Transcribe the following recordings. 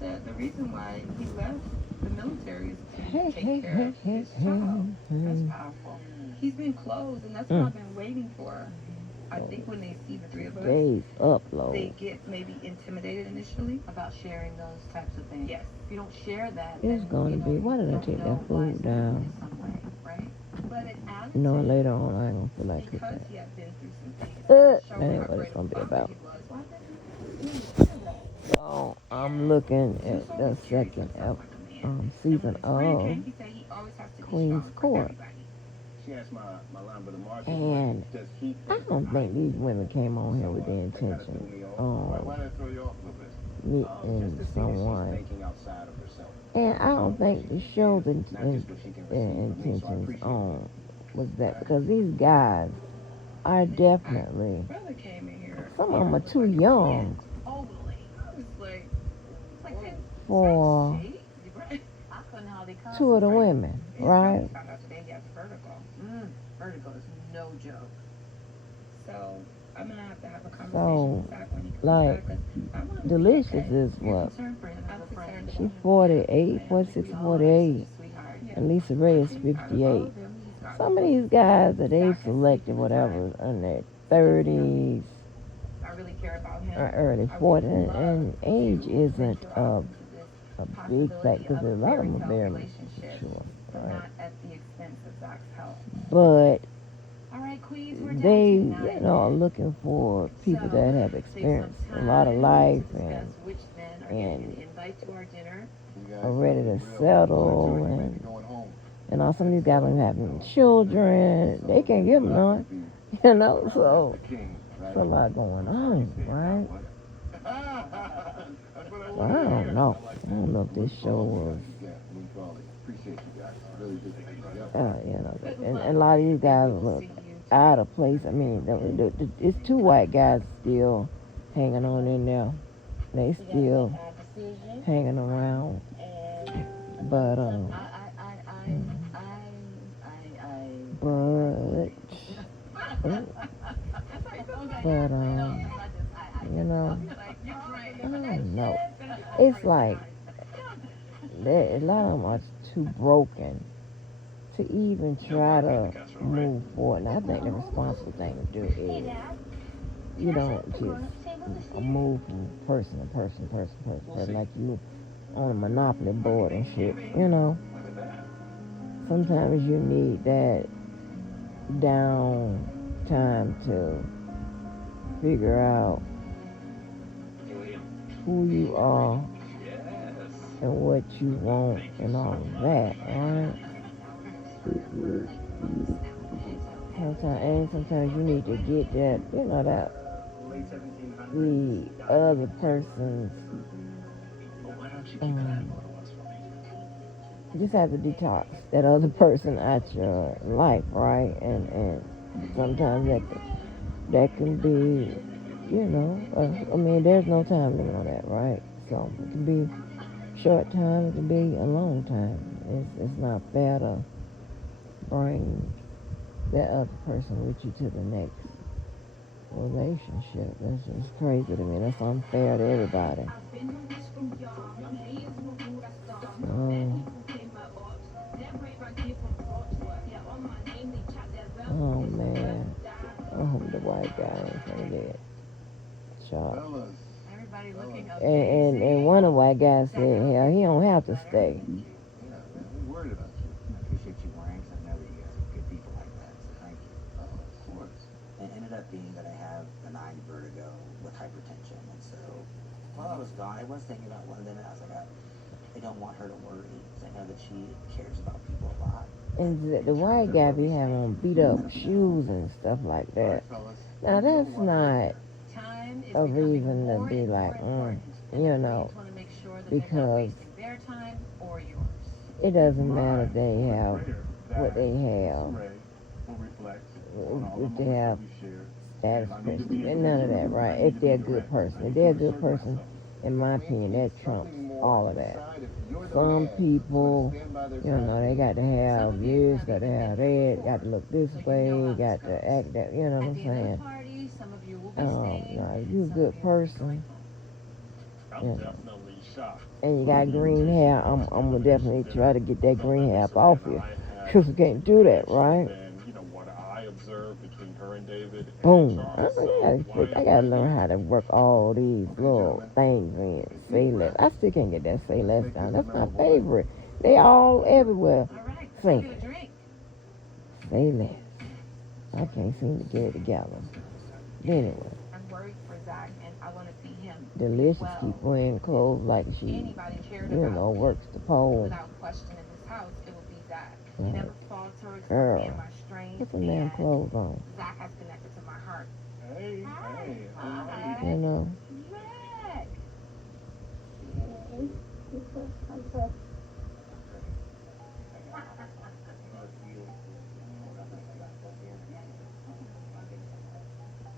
said the reason why he left the military is to take care of his child. That's powerful. He's been closed, and that's what I've been waiting for. I think when they see the three of us, they get maybe intimidated initially about sharing those types of things. Yes. If you don't share that, it's going to be. Why did I take that food down? Right? But it adds No, later on I ain't going to feel like because it. he had been through some things. That ain't what it's going to be about. So I'm looking at the second season of Queen's Court. And I don't think these women came on here with the intention of meeting someone. And I don't think the show's intentions was that, because these guys are definitely, some of them are too young for two of the women, right? Vertigo is no joke. So I'm gonna have to have a conversation So, with Zach when he comes like, back, 'cause Delicious is what? She's 48, 46, 48. And Lisa Ray is 58. Some of these guys that they've selected, whatever, in their 30s or early 40s, and age isn't a big factor, because a lot of them are very mature, right? But they, are looking for people that have experienced a lot of life and are ready to settle, and all some of these guys are having children. They can't give them none, so there's a lot going on, right? So I don't know. I don't know if this show was, and a lot of these guys look out of place. I mean, it's two white guys still hanging on in there. They still hanging around. But, I don't know. It's like, a lot of them are too broken to even try to move forward. And I think the responsible thing to do is, you don't just move from person to person, like you on a monopoly board and shit, Sometimes you need that down time to figure out who you are and what you want and all of that, right? Sometimes you need to get that, that the other person's, you just have to detox that other person out your life, right? And sometimes that can be, I mean, there's no time limit on that, right? So it can be short time, it can be a long time. It's not fair to bring that other person with you to the next relationship. That's just crazy to me. That's unfair to everybody. Oh man, I hope the white guy ain't gonna get shot. And one of the white guys said, hell, he don't have to stay. It ended up being that I have benign vertigo with hypertension, and so while I was gone, I was thinking about London, and I was like, I don't want her to worry, because I know that she cares about people a lot. And the white guy be having on beat up shoes and stuff like that. Now that's not a reason to be like, because it doesn't matter if they have what they have, if they have status, and none of that, right? If they're a good person. If they're a good person, in my opinion, that trumps all of that. Some people, they got to have this, got to have that, got to look this way, got to act that, you know what I'm saying? No, if you're a good person, and you got green hair, I'm gonna definitely try to get that green hair up off you. Because we can't do that, right? Boom. I gotta learn how to work all these little things in. Say less. I still can't get that say less down. That's my favorite. They all everywhere. All right. Say Let's get a drink. say less. I can't seem to get it together. Anyway, I'm worried for Zach, and I want to see him do Delicious well. keep wearing clothes like she, Anybody cared you about know, works the pole. without question in this house, it would be Zach. He Right. never faltered except Girl, being my strength. put some damn And clothes on. Zach has connected to my heart. Hey, Hi. You know. Zach.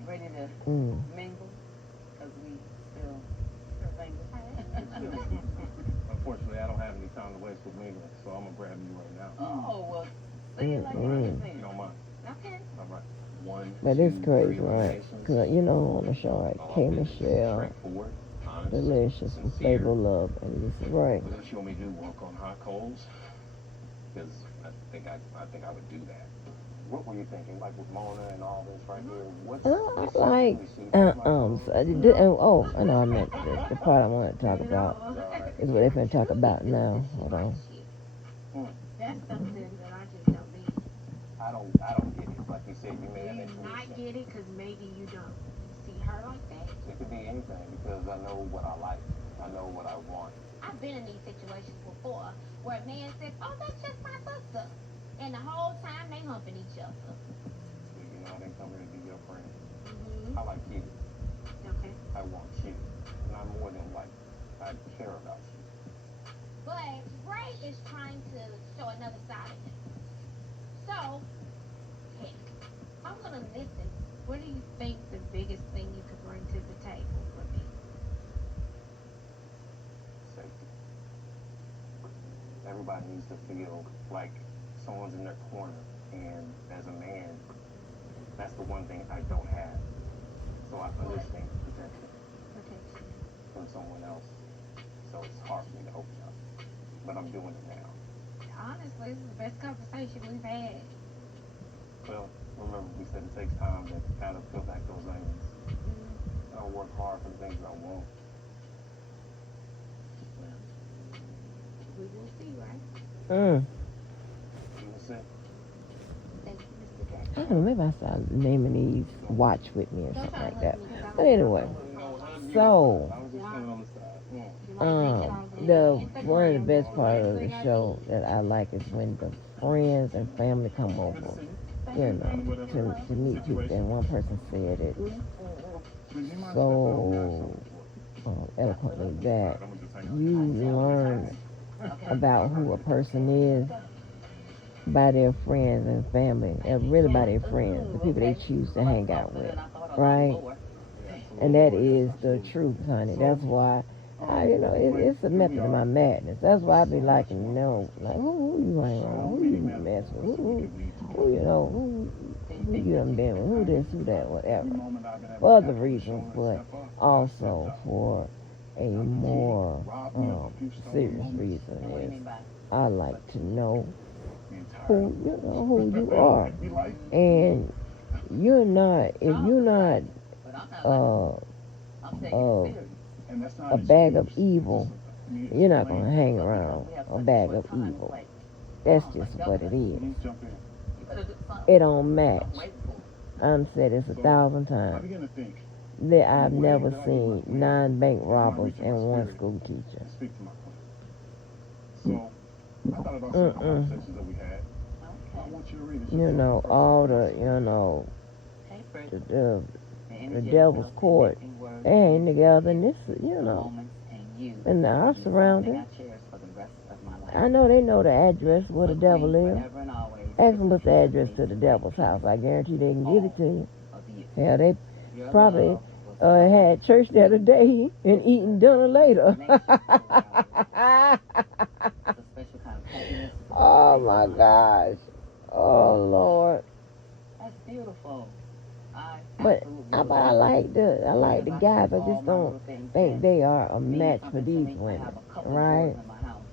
Ready to mingle? Because we still single. Unfortunately, I don't have any time to waste with mingling, so I'm gonna grab you right now. Oh, well, say it like that You then. don't mind? Okay. All right. One, But it's two, crazy, three right? eliminations. Because, you know, on the show, right? K. Michelle, Straightforward, honest, Delicious, with sincere. Flavor Love, and Lisa Ray. What else you want me to do? Walk on hot coals? Because I think I would do that. What were you thinking? Like with Mona and all this right here? What's I like, I know I meant the part I want to talk about is what they're going to talk about now. Hold on. That's something that I just don't need. I don't get it. Like you said, you may have Do you not intuition. get it because maybe you don't see her like that? It could be anything because I know what I like. I know what I want. I've been in these situations before where a man says, oh, that's just my sister. And the whole time they humping each other. You know, they come here to be your friend. Mm-hmm. I like you. Okay. I want you. Not more than like I care about you. But Ray is trying to show another side of him. So, hey, I'm going to listen. What do you think the biggest thing you could bring to the table for me? Safety. Everybody needs to feel like someone's in their corner. And as a man, that's the one thing I don't have. So I understand protection from someone else. So it's hard for me to open up. But I'm doing it now. Honestly, this is the best conversation we've had. Well, remember we said it takes time to kind of peel back those onions. I'll work hard for the things I want. We will see, right? You will see. Thank you, Mr. Jackson. I don't know, maybe I start naming these Watch With Me or something like that. But anyway, so, I was just feeling on the side. one of the best part of the show that I like is when the friends and family come over, you know, to meet people. And one person said it so eloquently that you learn about who a person is by their friends and family, and really by their friends, the people they choose to hang out with, right? And that is the truth, honey. That's why, it's a method of my madness. That's why I be liking to know, like, who you hang around, who you mess with, who you done been with, who this, who that, whatever. For other reasons, but also for a more serious reason is I like to know who you are, and you're not, if you're not a bag of evil, you're not gonna hang around a bag of evil. That's just what it is. It don't match. I've said this 1,000 times. That I've never seen 9 bank robbers and 1 school teacher. So, I thought about some conversations that we had. I want you to read it. You know, all the, the devil's court, they hang together, and this, and our surroundings. I know they know the address where the devil is. Ask them what's the address to the devil's house. I guarantee they can give it to you. Hell, they probably had church the other day and eating dinner later. Oh my gosh. Oh Lord. That's beautiful. But I like the guys. I just don't think they are a match for these women, have a couple of right? drawers in my house.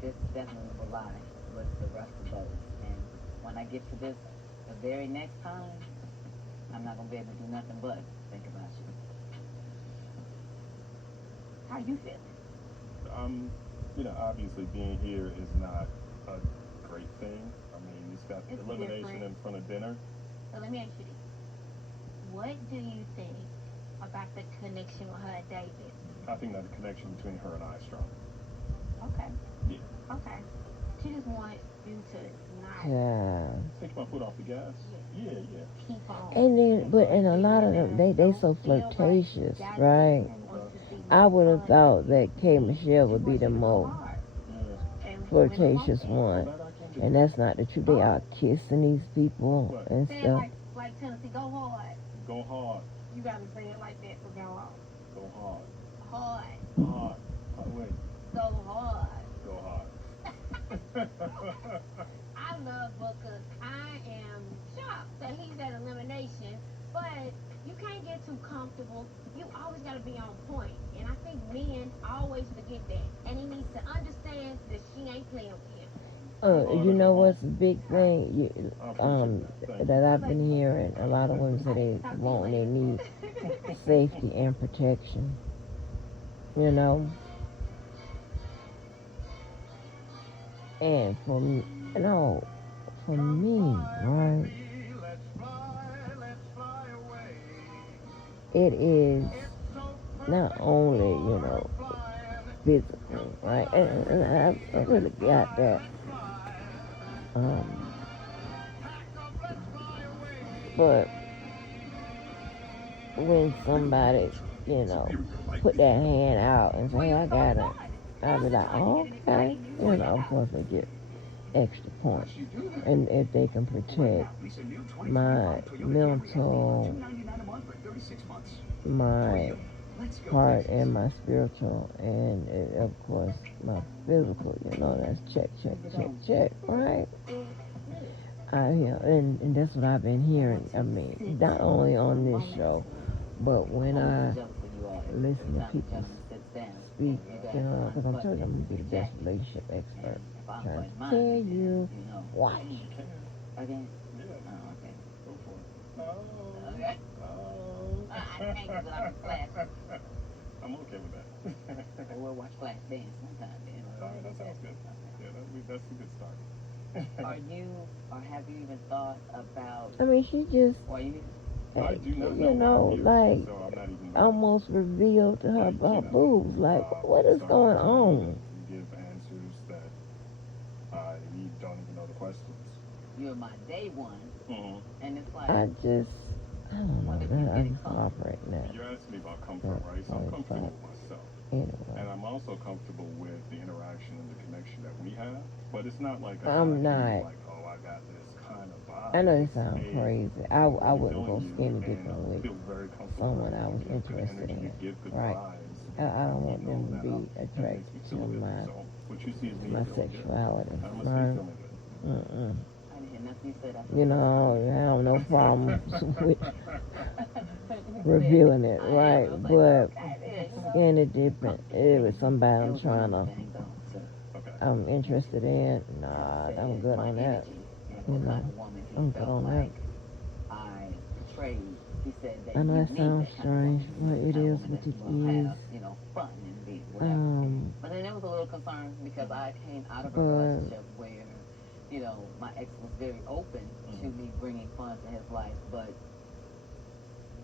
This definitely will lie with the rest of those. And when I get to this, the very next time, I'm not gonna be able to do nothing but think about you. How you feeling? Obviously being here is not a great thing. I mean, it's got It's elimination different. in front of dinner. So let me ask you this. What do you think about the connection with her and David? I think that the connection between her and I is strong. Okay. Yeah. Okay. She just wants you to not Yeah. Take my foot off the gas. Yeah. keep on. And then, but and a lot of them, they so flirtatious, right? I would have thought that K. Michelle would be the most flirtatious one, and that's not the truth. They are kissing these people and Say it stuff. like Tennessee, go hard. Go hard. You gotta say it like that for go hard. Go hard. Hard. Hard. Wait. Go hard. Go hard. I love Booker. I am shocked that he's at elimination, but you can't get too comfortable. You always gotta be on point. And I think men always forget that. And he needs to understand that she ain't playing with him. You know what's a big thing that I've been hearing? A lot of women say they want, they need safety and protection. You know, and for me, right? It is not only physical, right? And I really got that. But when somebody, put their hand out and say, hey, I got it, I'll be like, oh, okay. Of course they get extra points. And if they can protect my mental, my heart, and my spiritual, and of course my physical, that's check, right? And that's what I've been hearing. I mean, not only on this show, but when I listen to people speak, because I'm telling you, I'm going to be the best relationship expert. I'm trying to tell you, watch. Again? Yeah. Oh, okay. Go for it. Okay. I think that I'm Flash. I'm okay with that. We'll watch Flash dance sometime then. That sounds good. Yeah, that's a good start. Or have you even thought about, I mean, she just, I do not know like, so I'm not even almost revealed to her boobs. Like, what is going on? Give answers that you don't even know the questions. you're my day one, and it's like, I don't know. I just operate now. You're asking me about comfort, right? So I'm comfortable with myself. Anyway. And I'm also comfortable with the interaction and the connection that we have. But it's not like I'm not. Like, oh, I got this kind of vibe. I know it sounds crazy. I wouldn't go skinny dipping with someone I was interested in. Right. I don't want them to be attracted to my sexuality. Right? Mm-mm. I have no problems with revealing it, right? But skinny dipping, it was somebody I'm interested in. Nah, I'm good on that. I'm good on that. I know it sounds strange, but it is what it is. But then there was a little concern because I came out of a relationship where, my ex was very open to me bringing fun to his life, but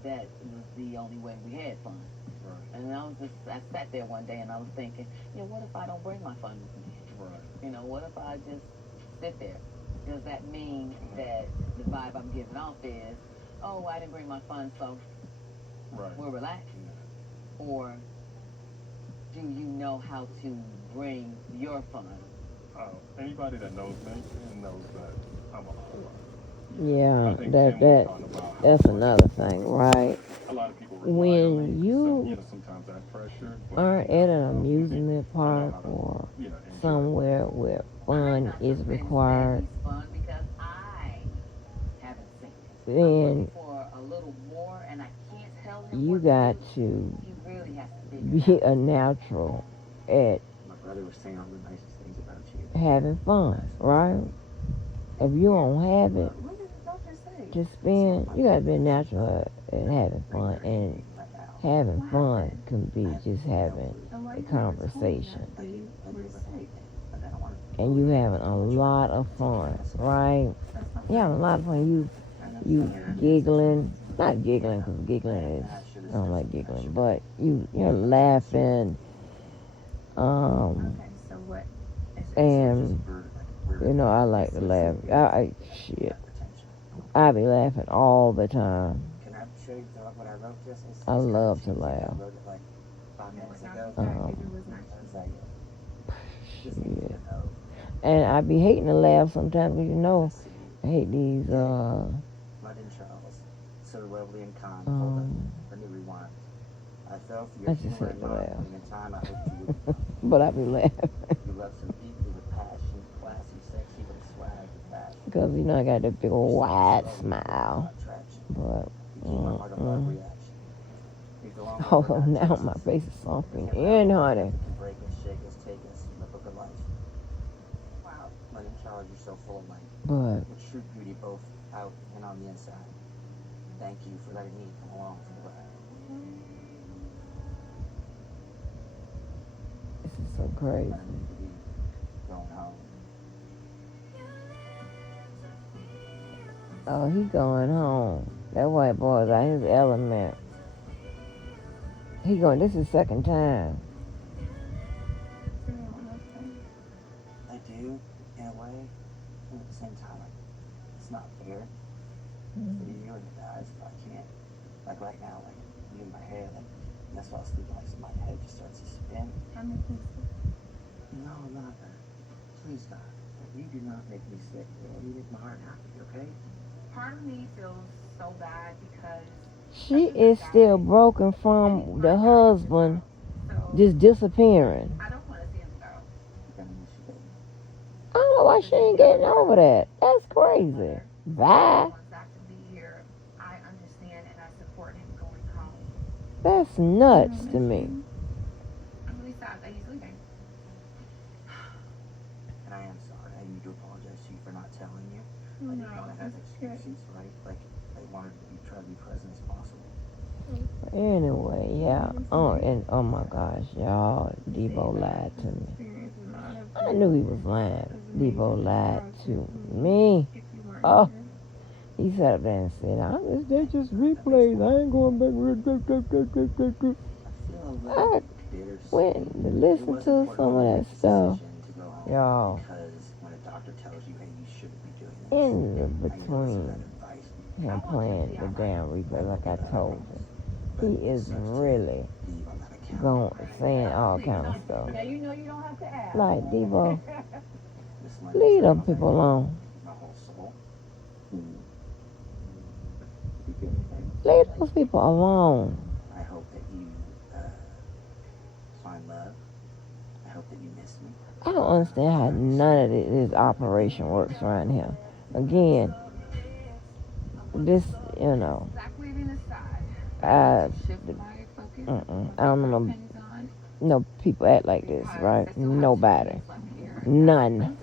that was the only way we had fun. Right. And I sat there one day and I was thinking, what if I don't bring my fun with me? Right. What if I just sit there? Does that mean that the vibe I'm giving off is, oh, I didn't bring my fun, so we're relaxed? Or do you know how to bring your fun? Anybody that knows me knows that I'm a whore. Yeah, that's another thing, right? A lot of people when you sometimes that pressure, are at an amusement park or somewhere where fun is required, then you got to be a natural at My brother was saying all the nicest things about you. having fun, right? If you don't have it What did the doctor say? to spend, you gotta be natural at having fun, and having fun can be just having a conversation, and you having a lot of fun, right? You having a lot of fun. You giggling, not giggling because giggling is, I don't like giggling, but you're laughing, Okay, so what? and you know I like to laugh. Shit, I be laughing all the time. Can I show you what I wrote this? I love to I laugh. wrote it like 5 minutes ago. Um, I was like, just need you Shit. to know. And I be hating to laugh sometimes because you know I hate these London Charles. So lovely and calm. Hold on. Let me rewind. I fell for I your just humor hate and to laugh. marketing in time. I hoped you would. but I be laughing You love some deeply with passion, classy, sexy with a swag with passion. because you know I got that big old wide smile. Attraction. But You keep my heart a love reaction. You go on although now my face is sunken in, honey. break us, shake us, take us in the book of life. Wow. London Charles, you're so full of life. But With true beauty both out and on the inside. Thank you for letting me come along for the ride. this is so crazy. I need to be going home. Oh, he going home. That white boy's out his element. He going. This is second time. I do, in a way. And at the same time, like, it's not fair. For you and the guys, but I can't. Like right now, like you in my head, like that's what I was thinking. Like, so my head just starts to spin. I'm making sick. No, not that. Please, God. Like, you do not make me sick, girl. You make my heart happy, okay? Part of me feels so bad because She is still broken from the husband so just disappearing. I don't want to see him go. You're gonna miss you, baby. I don't know why she ain't getting over that. That's crazy. Bye. He wants Zach to be here. I understand and I support him going home. That's nuts to me. I'm really sad that he's leaving. And I am sorry. I need to apologize to you for not telling you. Oh, I no, didn't want to have it's okay. excuses, right? Like, I wanted to try to be present as possible. Anyway, yeah. Oh, and oh my gosh, y'all, Debo lied to me. I knew he was lying. Debo lied to me. Oh, he sat up there and said, "They're just replays. I ain't going back." I feel a little I bittersweet. went to listen to some of that stuff, y'all. Because when a doctor tells you, hey, you shouldn't be doing this, In between him playing the damn replay, like I told him, he is really saying all kind of stuff. Now you know you don't have to ask. Like, Debo, leave them people alone. My whole soul. Leave those people alone. I hope that you find love. I hope that you miss me. I don't understand how none of this operation works around here. Again, this, you know, Zach leaving aside. I Shift my focus. I don't know Depends on no people act like this, right? Nobody. left here. None.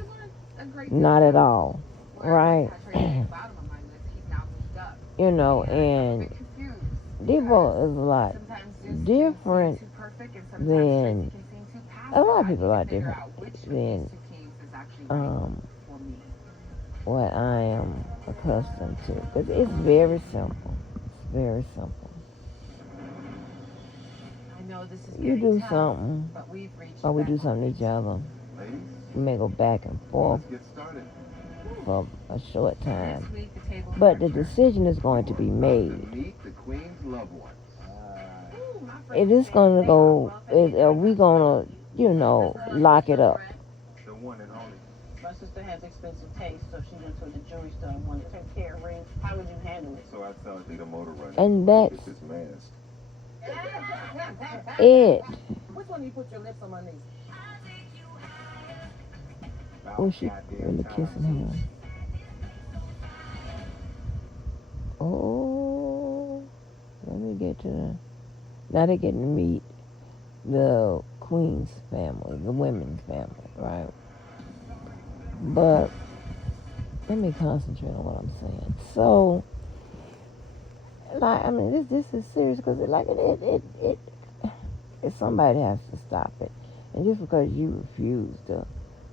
A great Not at all. where Right? I tried to bottom of my list, he's now moved up. You know, I'm and confused. Debo is a lot Sometimes just different too perfect and sometimes than Tracy can seem too passive. a lot of I people need are to figure different out which of these than two teams is actually right for me. what I am accustomed to. Because it's very simple. It's very simple. I know this is You getting do tough, something, but we've reached or we that do something to each other. Ladies, We may go back and forth let's get started. for a short time. This week, the table But the structure. decision is going to be made. Meet the Queen's loved ones. Ooh, my It friend is said going to they go, are well are we going to, you know, lock it up? The one and only. My sister has expensive taste, so she went to the jewelry store and wanted to take care of rings. How would you handle it? So I tell her the motor runner. And that's Get this mask. it. Which one do you put your lips on my knees? Oh, she really kissing him. Oh, let me get to the. Now they're getting to meet the queen's family, the women's family, right? But let me concentrate on what I'm saying. So, like, I mean, this is serious because somebody has to stop it. And just because you refuse to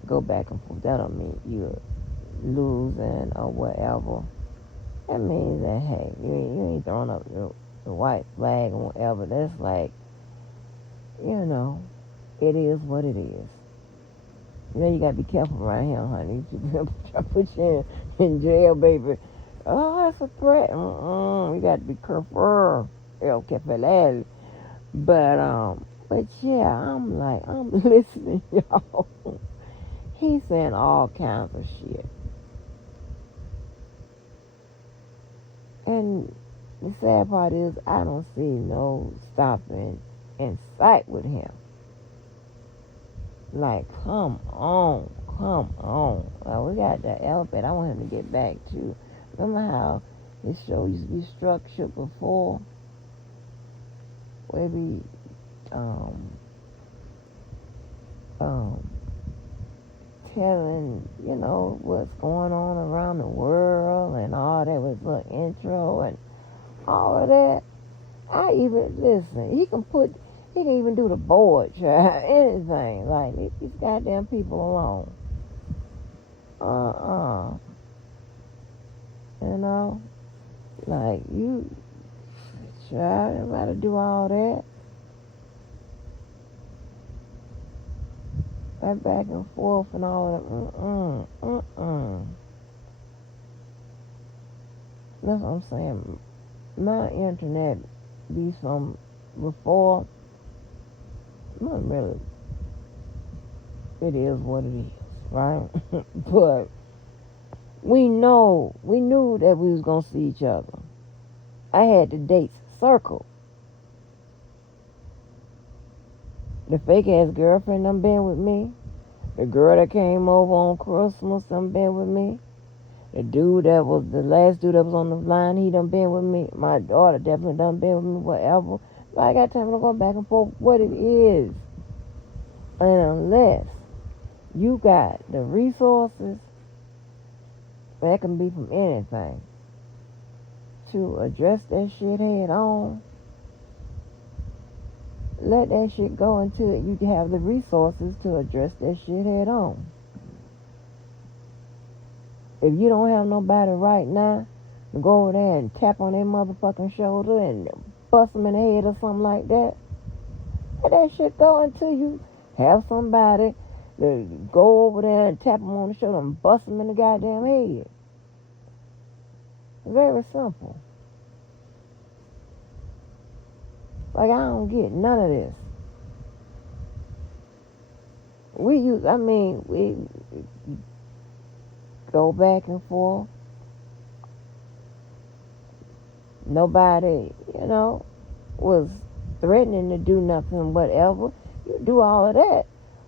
go back and forth, that don't mean you're losing or whatever. That means that, hey, you ain't throwing up the white flag or whatever. That's like, it is what it is. You gotta be careful around here, honey. Try to put you in jail, baby. Oh, that's a threat. You got to be careful. Careful. But yeah, I'm listening, y'all. He's saying all kinds of shit. And the sad part is, I don't see no stopping in sight with him. Like, come on. We got the elephant. I want him to get back to. Remember how his show used to be structured before? Where we, telling, what's going on around the world and all that with the intro and all of that. I even, listen, he can even do the board, child, anything. Like, leave these goddamn people alone. Like, you, child, you gotta do all that. That back and forth and all that. That's what I'm saying. My internet be from before. Not really. It is what it is, right? But we knew that we was gonna see each other. I had the dates circled. The fake ass girlfriend done been with me. The girl that came over on Christmas done been with me. The last dude that was on the line, he done been with me. My daughter definitely done been with me, whatever. But I got time to go back and forth what it is. And unless you got the resources, that can be from anything, to address that shit head on, let that shit go until you have the resources to address that shit head on. If you don't have nobody right now to go over there and tap on their motherfucking shoulder and bust them in the head or something like that, let that shit go until you have somebody to go over there and tap them on the shoulder and bust them in the goddamn head. Very simple. Like, I don't get none of this. We go back and forth. Nobody, was threatening to do nothing, whatever. You do all of that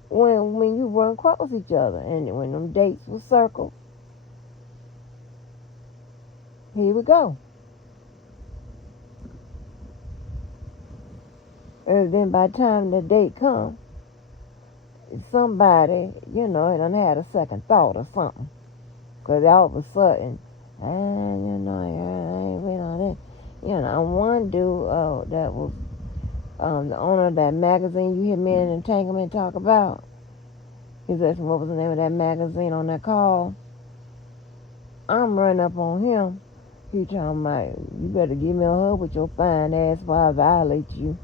when you run across each other. And when them dates were circled, here we go. And then by the time the date comes, somebody, done had a second thought or something. Because all of a sudden, I ain't been on that. One dude that was the owner of that magazine you hear Men in Entanglement talk about. He's asking what was the name of that magazine on that call. I'm running up on him. He talking about, you better give me a hug with your fine ass before I violate you.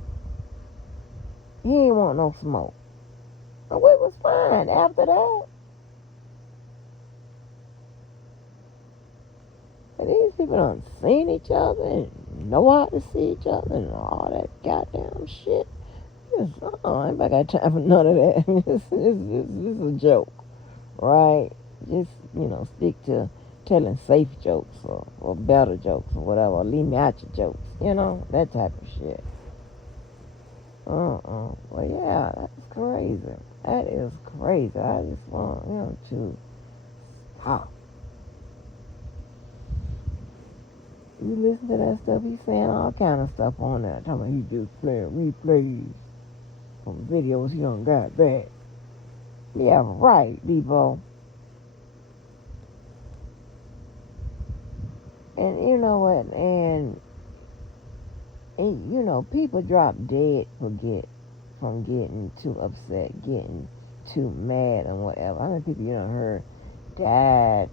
He ain't want no smoke. But we was fine after that. And these people done seen each other and know how to see each other and all that goddamn shit. I ain't got time for none of that. This is a joke, right? Just, stick to telling safe jokes or better jokes or whatever. Leave me out your jokes, that type of shit. Well, yeah, that's crazy. That is crazy. I just want him to stop. You listen to that stuff, he's saying all kind of stuff on there. Talking about he just playing replays. from videos he done got back. Yeah, right, Debo. And you know what? And you know, people drop dead from getting too upset, getting too mad, and whatever. How many people you done heard died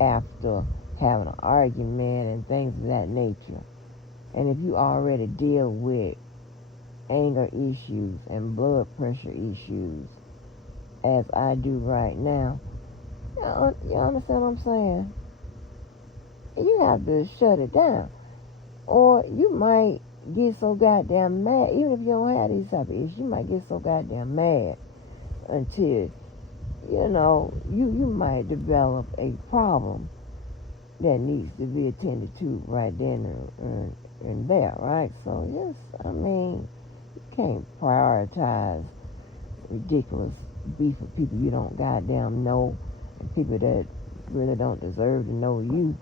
after having an argument and things of that nature? And if you already deal with anger issues and blood pressure issues, as I do right now, you understand what I'm saying? You have to shut it down. Or you might get so goddamn mad, even if you don't have these type of issues, you might get so goddamn mad until, you know, you might develop a problem that needs to be attended to right then and there, right? So, yes, I mean, you can't prioritize ridiculous beef with people you don't goddamn know and people that really don't deserve to know you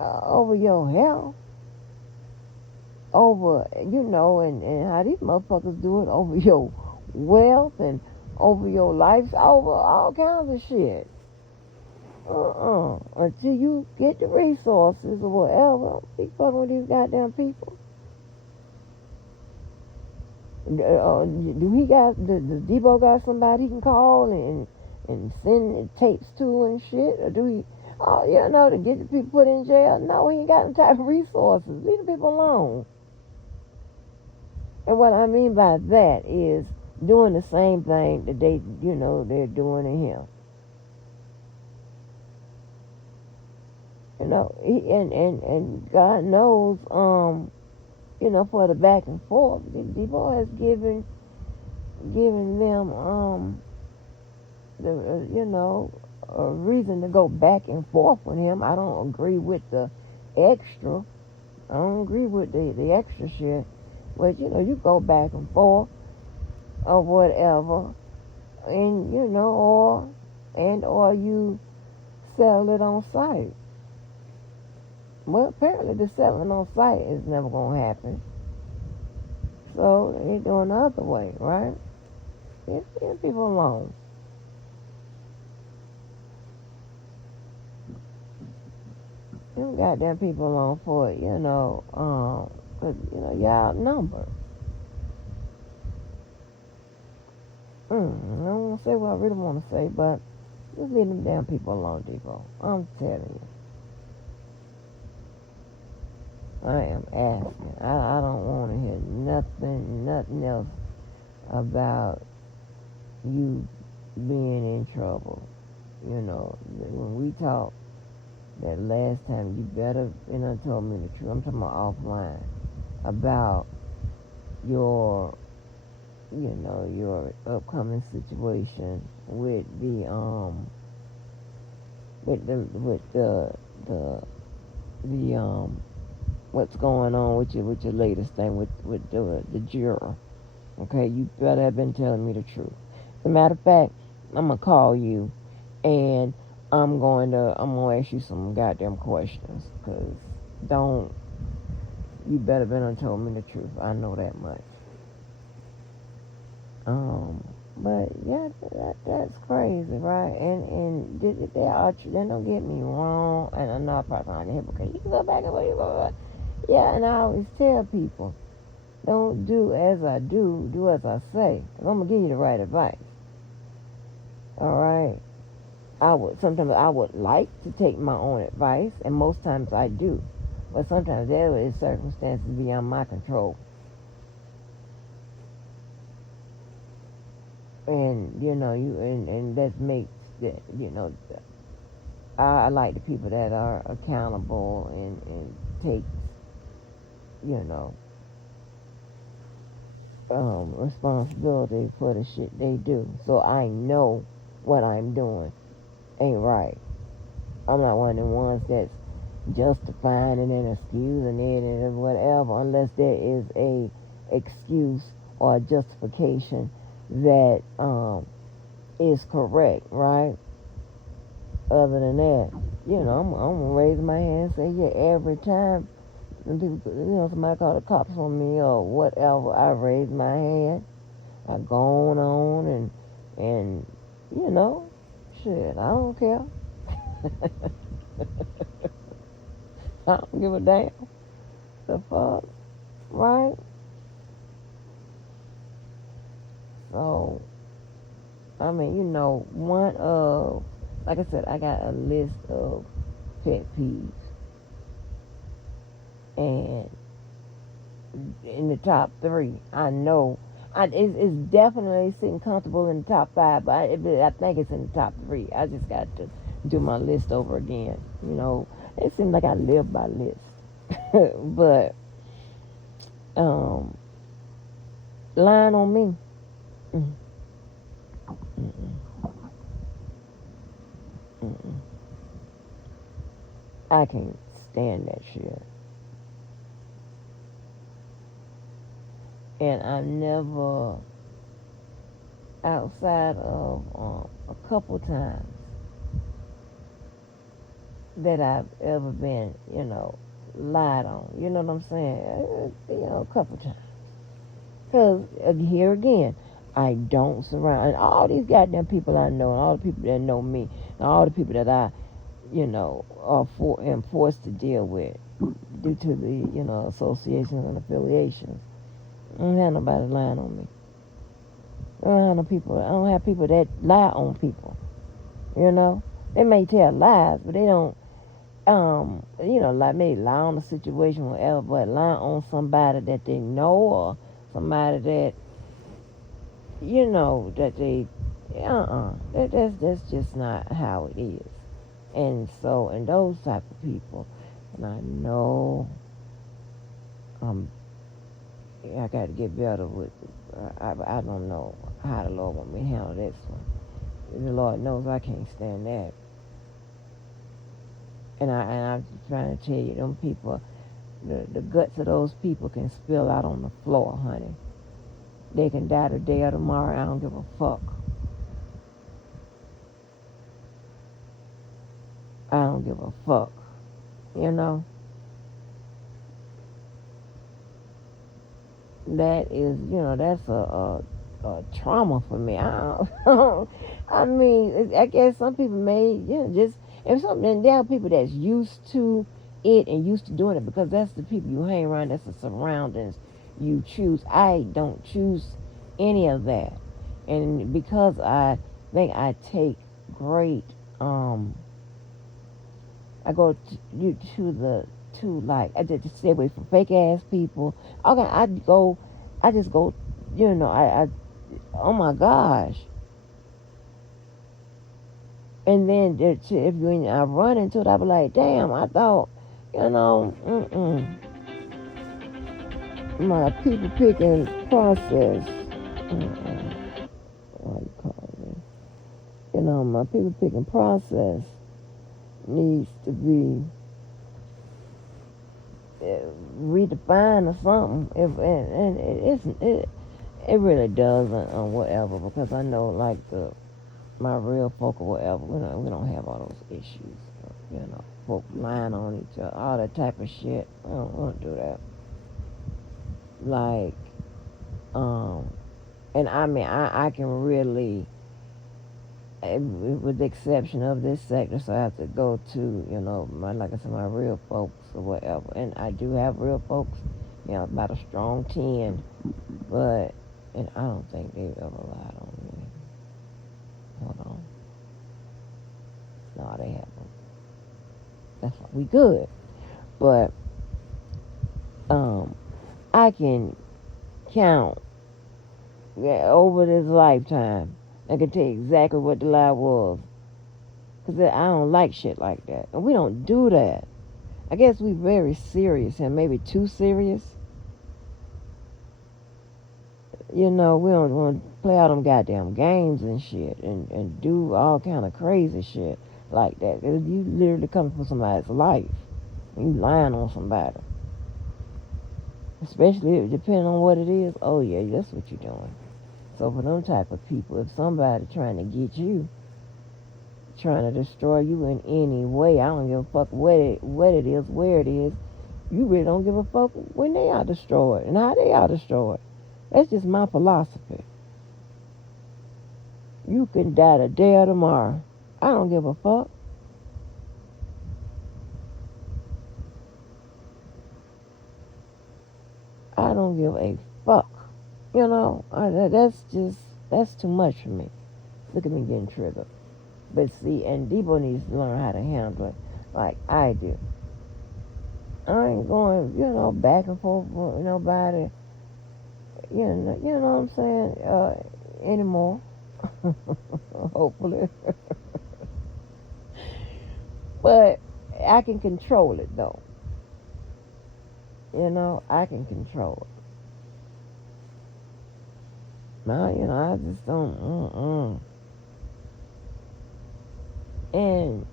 over your health. Over, you know, and how these motherfuckers do it over your wealth and over your life, over all kinds of shit. Until you get the resources or whatever, be fucking with these goddamn people. Do he got, the Debo got somebody he can call and send tapes to and shit? Or do he, oh, you know, to get the people put in jail? No, he ain't got them type of resources. Leave the people alone. And what I mean by that is doing the same thing that they, you know, they're doing to him. You know, and God knows, you know, for the back and forth, Debo has given them, you know, a reason to go back and forth with him. I don't agree with the extra. I don't agree with the extra shit. But, you know, you go back and forth or whatever, and, you know, or you settle it on site. Well, apparently the settling on site is never going to happen. So they're doing the other way, right? Leave people alone. You goddamn people alone for it, you know, 'cause, you know, y'all outnumbered. I don't want to say what I really want to say, but just leave them damn people alone, Debo. I'm telling you. I am asking. I don't want to hear nothing else about you being in trouble. You know, when we talked that last time, you better, you know, told me the truth. I'm talking about offline about your, you know, your upcoming situation with the what's going on with your latest thing with the juror. Okay, you better have been telling me the truth. As a matter of fact, I'm gonna call you, and I'm gonna ask you some goddamn questions. Cause you better been told me the truth. I know that much. But yeah, that's crazy, right? And they don't get me wrong, and I'm not probably like a hypocrite. You can go back and you go back. Yeah, and I always tell people, don't do as I do as I say. 'Cause I'm gonna give you the right advice. All right. Sometimes I would like to take my own advice, and most times I do. But sometimes there is circumstances beyond my control. And you know, and that makes that, you know, I like the people that are accountable and take, you know, responsibility for the shit they do. So I know what I'm doing ain't right. I'm not one of them ones that's justifying it and excusing it and whatever, unless there is a excuse or a justification that is correct, right? Other than that, you know, I'm gonna raise my hand and say, yeah, every time and people, somebody called the cops on me or whatever, I raised my hand. I go on and shit, I don't care. I don't give a damn. The fuck, right? So, I mean, one of, like I said, I got a list of pet peeves, and in the top three, I know, it's definitely sitting comfortable in the top five, but I think it's in the top three. I just got to do my list over again. It seems like I live by list, but lying on me. Mm, mm, mm. I can't stand that shit. And I never, outside of a couple times that I've ever been, lied on. You know what I'm saying? A couple times. Because, here again, I don't surround, and all these goddamn people I know, and all the people that know me, and all the people that I, am forced to deal with due to the, associations and affiliations. I don't have nobody lying on me. I don't have no people. I don't have people that lie on people. They may tell lies, but they don't. Like maybe lie on the situation, or whatever. But lie on somebody that they know, or somebody that that they. That's just not how it is. And those type of people, and I know, I got to get better with. I don't know how the Lord want me to handle this one. The Lord knows I can't stand that. And I'm trying to tell you, them people, the guts of those people can spill out on the floor, honey. They can die today or tomorrow. I don't give a fuck. I don't give a fuck. That is, that's a trauma for me. I mean, I guess some people may, just, if something, there are people that's used to it and used to doing it because that's the people you hang around, that's the surroundings you choose. I don't choose any of that. And because I think I take great, I go I just stay away from fake ass people. Okay, I just go, oh my gosh. And then if I run into it, I be like, damn, I thought, my people picking process. What you call it? My people picking process needs to be redefined or something. And it really doesn't or whatever, because I know like my real folk or whatever, we don't have all those issues. Folk lying on each other, all that type of shit. I don't want to do that. Like, and I mean, I can really, with the exception of this sector, so I have to go to, like I said, my real folks or whatever. And I do have real folks, about a strong 10, and I don't think they've ever lied on me. Hold on. No, they haven't. That's why we good. But, I can count over this lifetime. I can tell you exactly what the lie was. Because I don't like shit like that. And we don't do that. I guess we're very serious and maybe too serious. We don't want to play all them goddamn games and shit and do all kind of crazy shit like that. Cause you literally coming for somebody's life. You lying on somebody. Especially depending on what it is. Oh yeah, that's what you're doing. So for them type of people, if somebody trying to get you, trying to destroy you in any way, I don't give a fuck what it is, where it is, You really don't give a fuck when they are destroyed and how they are destroyed. That's just my philosophy. You can die today or tomorrow. I don't give a fuck. I don't give a fuck. You know, that's too much for me. Look at me getting triggered. But see, and Debo needs to learn how to handle it like I do. I ain't going, back and forth with nobody, you know what I'm saying, anymore. Hopefully. But I can control it though. I can control it. Now, I just don't. And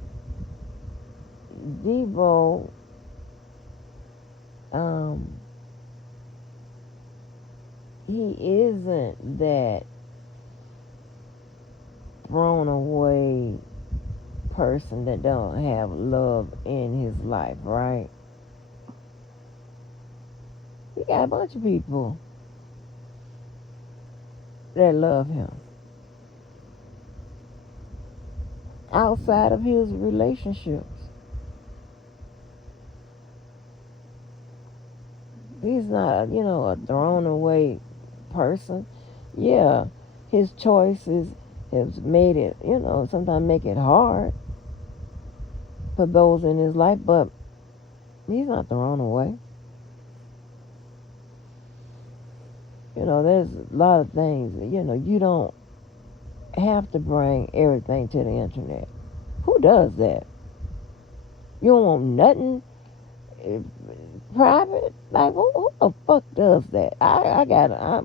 Debo, he isn't that thrown away person that don't have love in his life, right? He got a bunch of people that love him outside of his relationships. He's not, a thrown away person. Yeah, his choices has made it, sometimes make it hard for those in his life, but he's not thrown away. There's a lot of things, you don't have to bring everything to the internet. Who does that? You don't want nothing private? Like, who the fuck does that? I got y'all,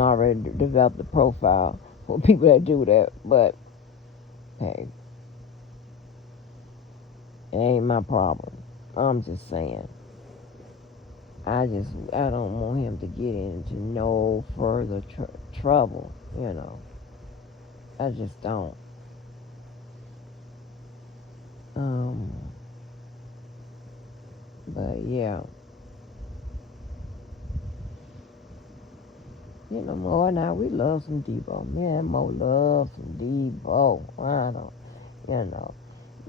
I already developed a profile for people that do that, but hey, it ain't my problem. I'm just saying. I don't want him to get into no further trouble, I just don't. But yeah. Mo and I, we love some Debo. Me and Mo love some Debo. I don't,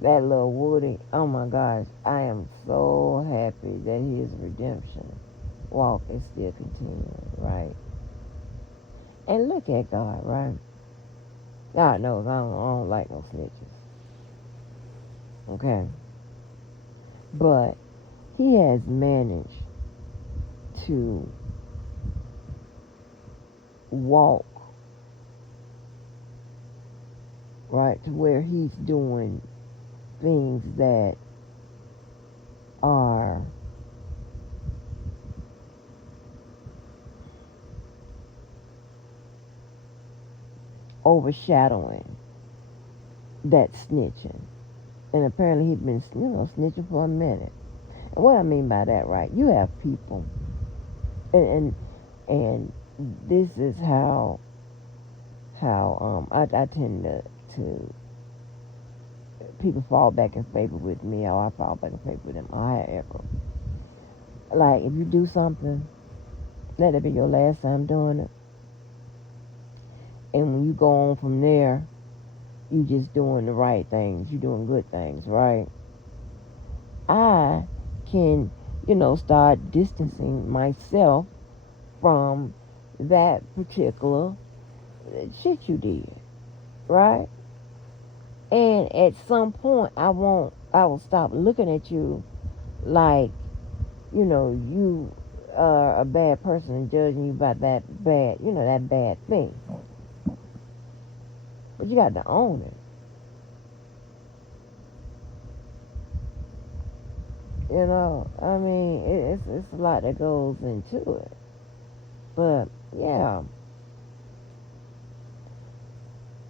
that little Woody, oh my gosh, I am so happy that his redemption walk is still continuing, right? And look at God, right? God knows I don't like no snitches. Okay? But he has managed to walk, right, to where he's doing things that are overshadowing that snitching. And apparently he's been, snitching for a minute. And what I mean by that, right? You have people, and this is how I tend to people fall back in favor with me, or I fall back in favor with them, or however. Like, if you do something, let it be your last time doing it. And when you go on from there, you just doing the right things. You doing good things, right? I can, start distancing myself from that particular shit you did, right? And at some point, I will stop looking at you like, you are a bad person and judging you by that bad thing. But you got to own it. I mean, it's a lot that goes into it. But, yeah.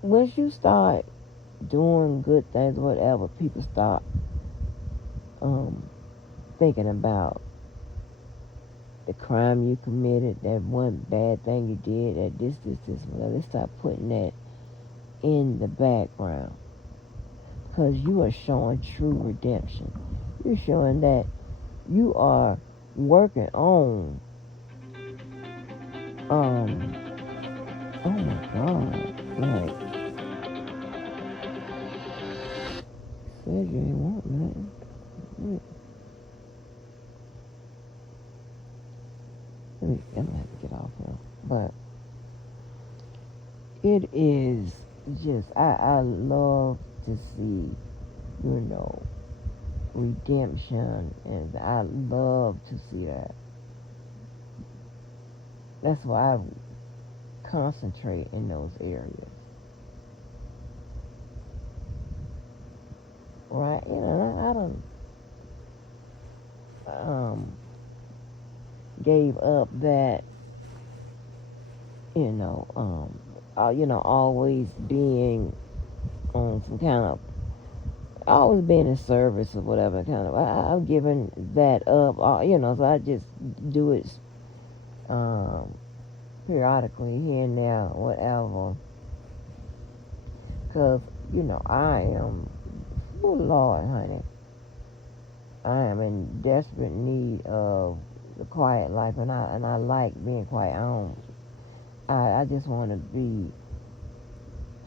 Once you start doing good things, whatever, people stop thinking about the crime you committed, that one bad thing you did, that this, whatever. They start putting that in the background. because you are showing true redemption. You're showing that you are working on, oh my God, like, said you ain't want nothing. I'm gonna have to get off here. But it is just, I love to see, redemption, and I love to see that. That's why I concentrate in those areas. Right? I don't gave up that, always being on some kind of, always being in service or whatever kind of. I've given that up, so I just do it um, periodically here and there, whatever. Because, I am, oh Lord, honey, I am in desperate need of the quiet life, and I like being quiet. I just want to be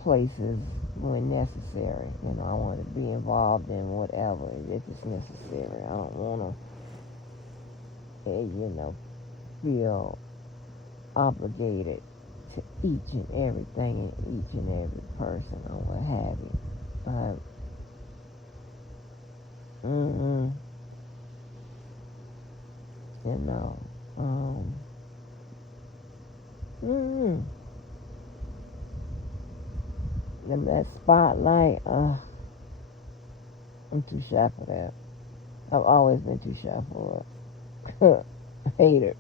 places when necessary. I want to be involved in whatever if it's necessary. I don't want to, feel obligated to each and everything and each and every person or what have you. But, you know, and that spotlight, I'm too shy for that. I've always been too shy for it. Hate it.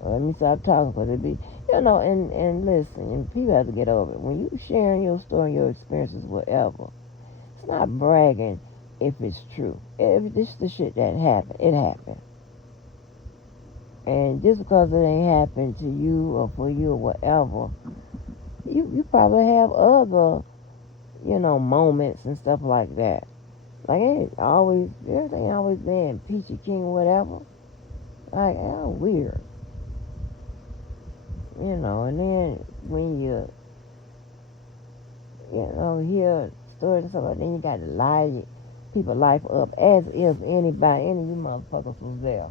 Well, let me stop talking because it be, and listen, and people have to get over it. When you sharing your story, your experiences, whatever, it's not bragging if it's true. If it's the shit that happened, it happened. And just because it ain't happened to you or for you or whatever, you probably have other, moments and stuff like that. Like, everything always been peachy king or whatever. Like, weird. And then when you, hear stories and stuff like that, then you got to lie people's life up as if any of you motherfuckers was there.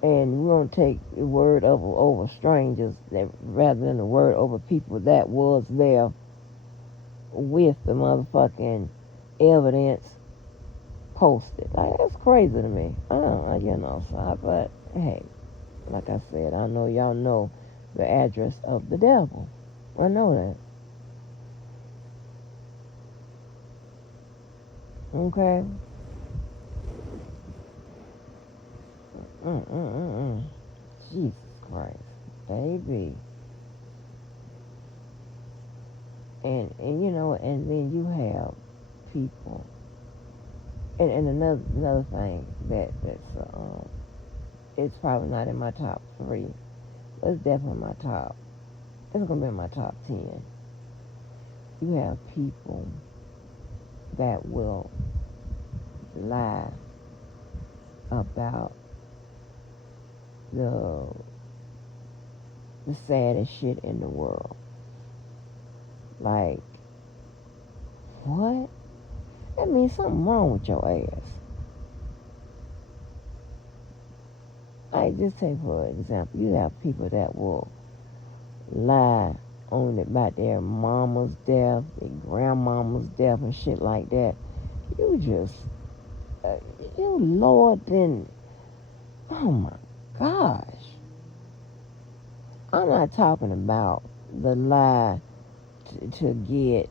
And we don't take the word over strangers rather than the word over people that was there with the motherfucking evidence posted. Like, that's crazy to me. But hey, like I said, I know y'all know the address of the devil. I know that. Okay? Jesus Christ. Baby. And and then you have people. And another thing that's it's probably not in my top 3, but it's definitely my top. It's gonna be in my top 10. You have people that will lie about the saddest shit in the world. Like, what? That means something wrong with your ass. Like, just take for example, you have people that will lie on it about their mama's death, their grandmama's death, and shit like that. You just, you Lord, then, oh my gosh. I'm not talking about the lie to get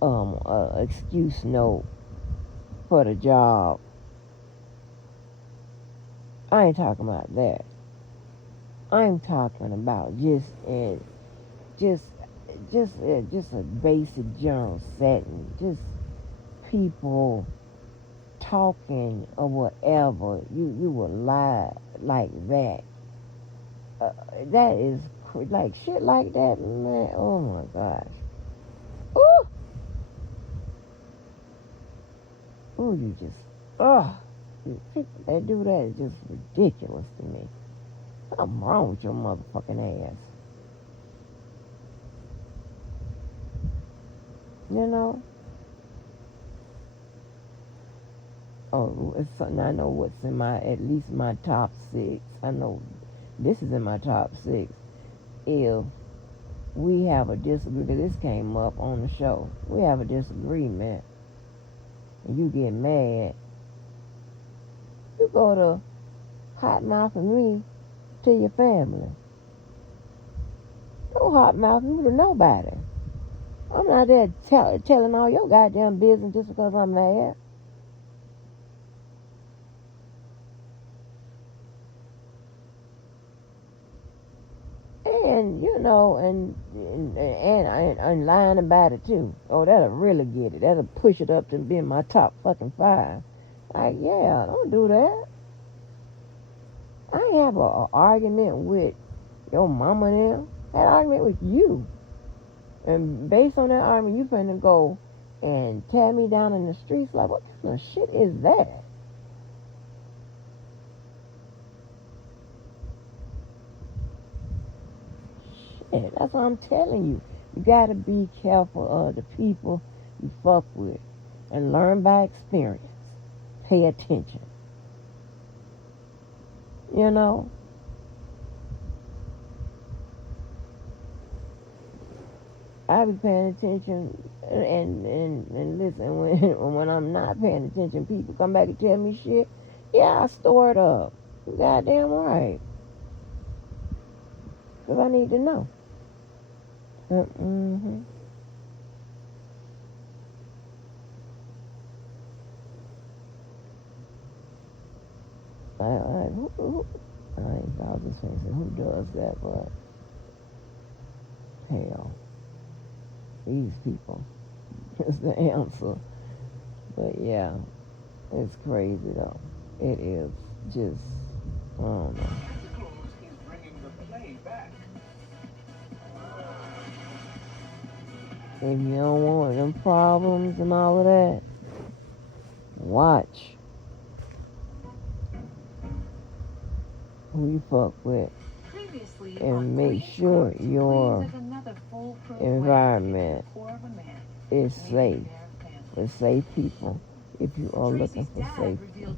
a excuse note for the job. I ain't talking about that. I'm talking about just a basic general setting. Just people talking or whatever. You will lie like that. That is like shit like that, man. Oh my gosh. Ooh, ooh, you just, people that do that is just ridiculous to me. Something wrong with your motherfucking ass. You know? Oh, it's something I know what's in at least my top 6. I know this is in my top 6. If we have a disagreement, this came up on the show. We have a disagreement, and you get mad. You go to hot mouthing me to your family. Don't hot mouth me to nobody. I'm not there telling all your goddamn business just because I'm mad. And you know, and lying about it too. Oh, that'll really get it. That'll push it up to being my top fucking 5. Like, yeah, don't do that. I ain't have an argument with your mama now. I had an argument with you. And based on that argument, you finna go and tear me down in the streets. Like, what kind of shit is that? Shit, that's what I'm telling you. You gotta be careful of the people you fuck with and learn by experience. Pay attention. You know? I be paying attention and listen, when I'm not paying attention, people come back and tell me shit. Yeah, I store it up. You goddamn right. Because I need to know. Mm-hmm. I was just saying, who does that? But hell, these people is the answer. But yeah, it's crazy though. It is just, I don't know. If you don't want them problems and all of that, watch who you fuck with and make sure your environment is safe with safe people if you are looking for safe people.